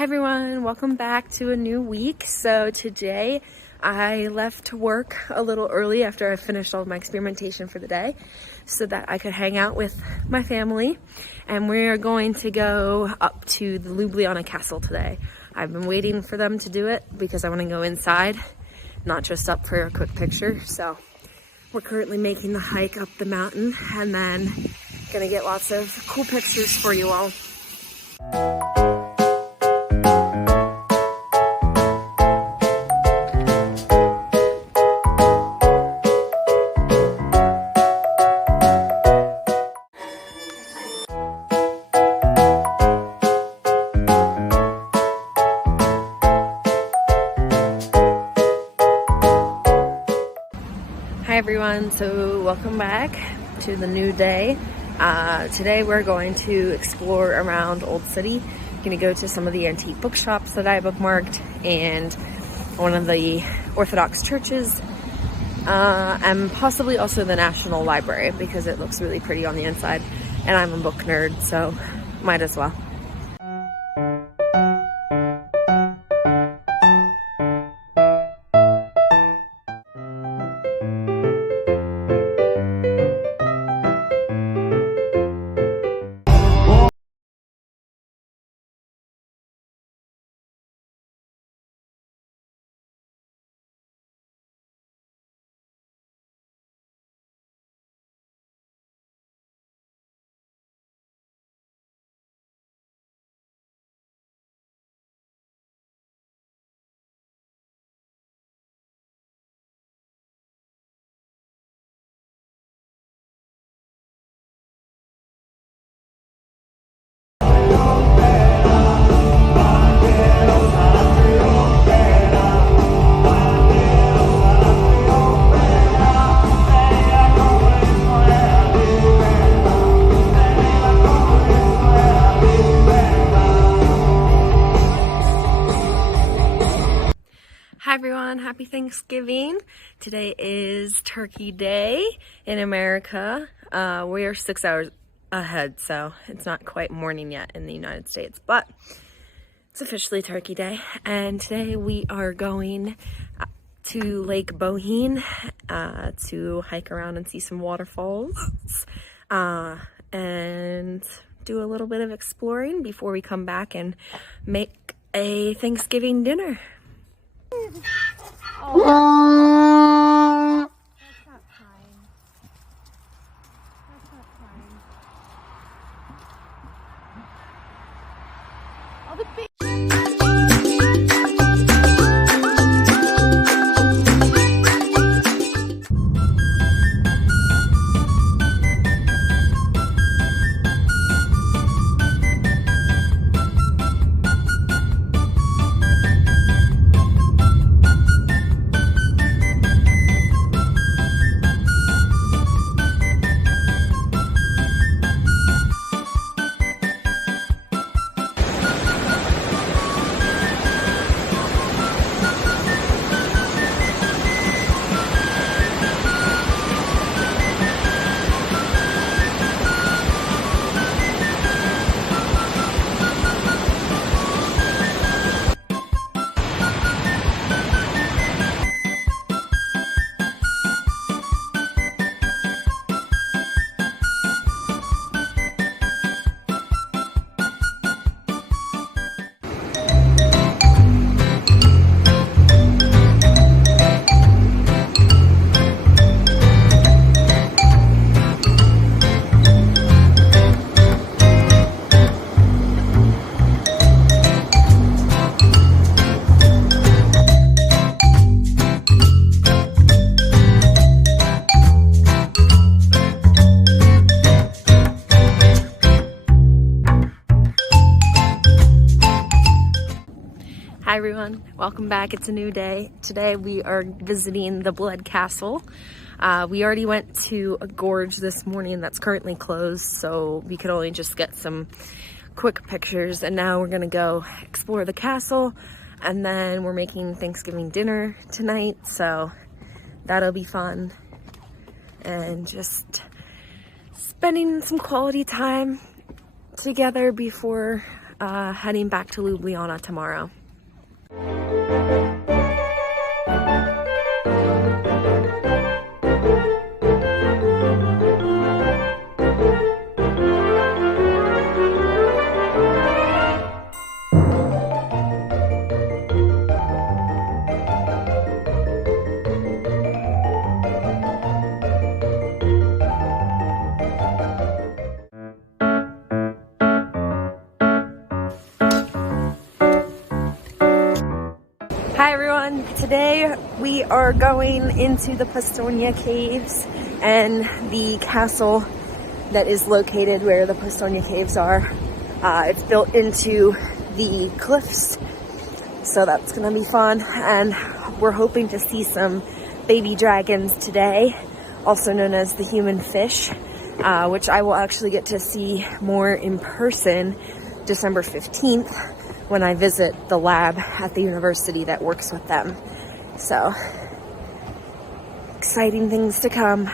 Hi everyone, welcome back to a new week. So today I left work a little early after I finished all of my experimentation for the day so that I could hang out with my family, and we're going to go up to the Ljubljana Castle today. I've been waiting for them to do it because I want to go inside, not just up for a quick picture. So we're currently making the hike up the mountain and then gonna get lots of cool pictures for you all. Hi everyone, so welcome back to the new day. Today we're going to explore around Old City. Going to go to some of the antique bookshops that I bookmarked and one of the Orthodox churches, and possibly also the National Library because it looks really pretty on the inside, and I'm a book nerd, so might as well. Hi everyone, happy Thanksgiving. Today is Turkey Day in America. We are 6 hours ahead, so it's not quite morning yet in the United States, but it's officially Turkey Day. And today we are going to Lake Bohine to hike around and see some waterfalls and do a little bit of exploring before we come back and make a Thanksgiving dinner. Oh. That's not kind. That's not kind. All the big Hi everyone, welcome back. It's a new day. Today we are visiting the Blood Castle. We already went to a gorge this morning that's currently closed, so we could only just get some quick pictures, and now we're gonna go explore the castle, and then we're making Thanksgiving dinner tonight, so that'll be fun. And just spending some quality time together before heading back to Ljubljana tomorrow. Hi everyone, today we are going into the Postojna Caves and the castle that is located where the Postojna Caves are. It's built into the cliffs, so that's gonna be fun, and we're hoping to see some baby dragons today, also known as the human fish, which I will actually get to see more in person December 15th. When I visit the lab at the university that works with them. So, exciting things to come.